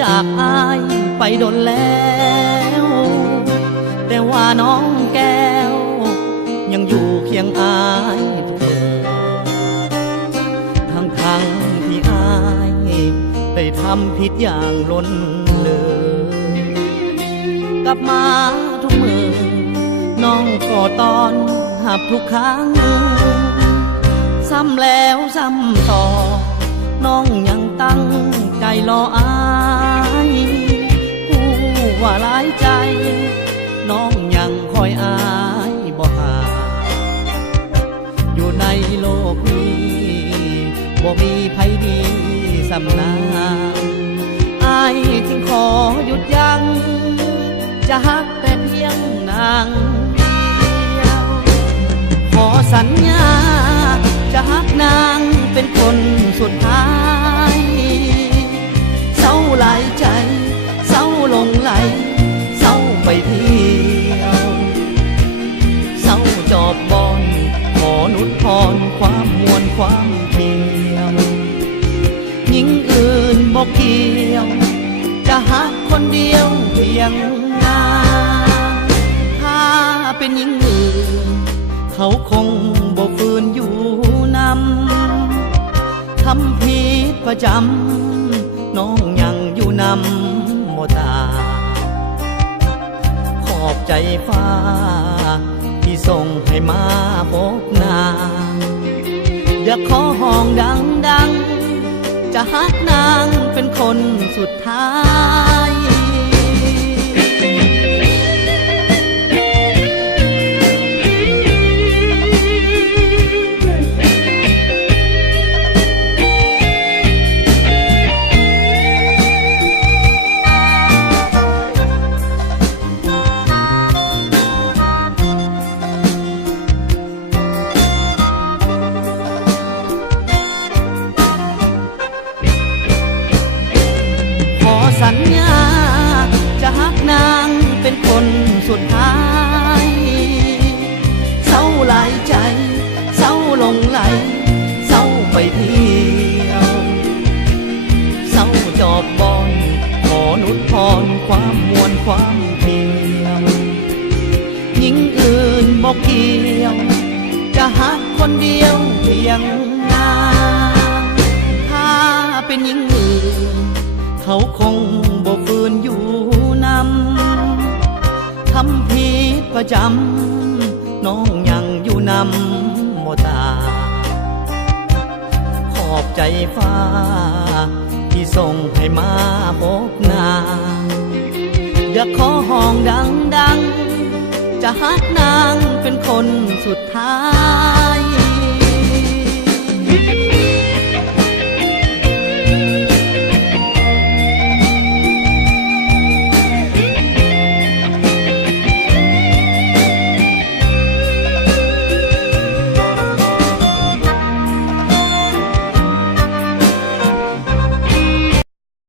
จากอายไปโดนแล้วแต่ว่าน้องแก้วยังอยู่เคียงอายทุกเมื่อทั้งที่อายได้ทำผิดอย่างล้นเลยกลับมาทุกมือน้องก็ตอนหับทุกครั้งซ้ำแล้วซ้ำต่อน้องยังตั้งใจรออายผู้ว่าหลายใจน้องยังคอยอายบ่ห่างอยู่ในโลกนี้บ่มีไผดีสำนาอายจึงขอหยุดยั้งจะฮักแต่เพียงนางเดียวขอสัญญาจะฮักนางเป็นคนสุดท้ายเศร้าหลายใจเศร้าหลงไหลเศร้าไปเที่ยวเศร้าจอบบอนขอนุดพรความมวลความเพียวหญิงอื่นบอกเกี่ยวจะฮักคนเดียวเพียงนางถ้าเป็นหญิงอื่นเขาคงบ่ฝืนอยู่นำทำผิดประจำน้องยังอยู่นำโมตาขอบใจฟ้าที่ส่งให้มาพบหน้าอยากขอห้องดังๆจะฮักนางเป็นคนสุดท้ายสัญญาจะฮักนางเป็นคนสุดท้ายเศร้าหลายใจเศร้าหลงไหลเศร้าไปเที่ยวเศร้าจอบบอนขอนุดพรความมวลความเพียวหญิงอื่นบอกเกี่ยวจะฮักคนเดียวเพียงนางถ้าเป็นหญิงอื่นเขาคงบ่ฝืนอยู่นำทำผิดประจำน้องยังอยู่นำโมตาขอบใจฟ้าที่ส่งให้มาพบหน้าอยากขอห้องดังๆจะฮักนางเป็นคนสุดท้าย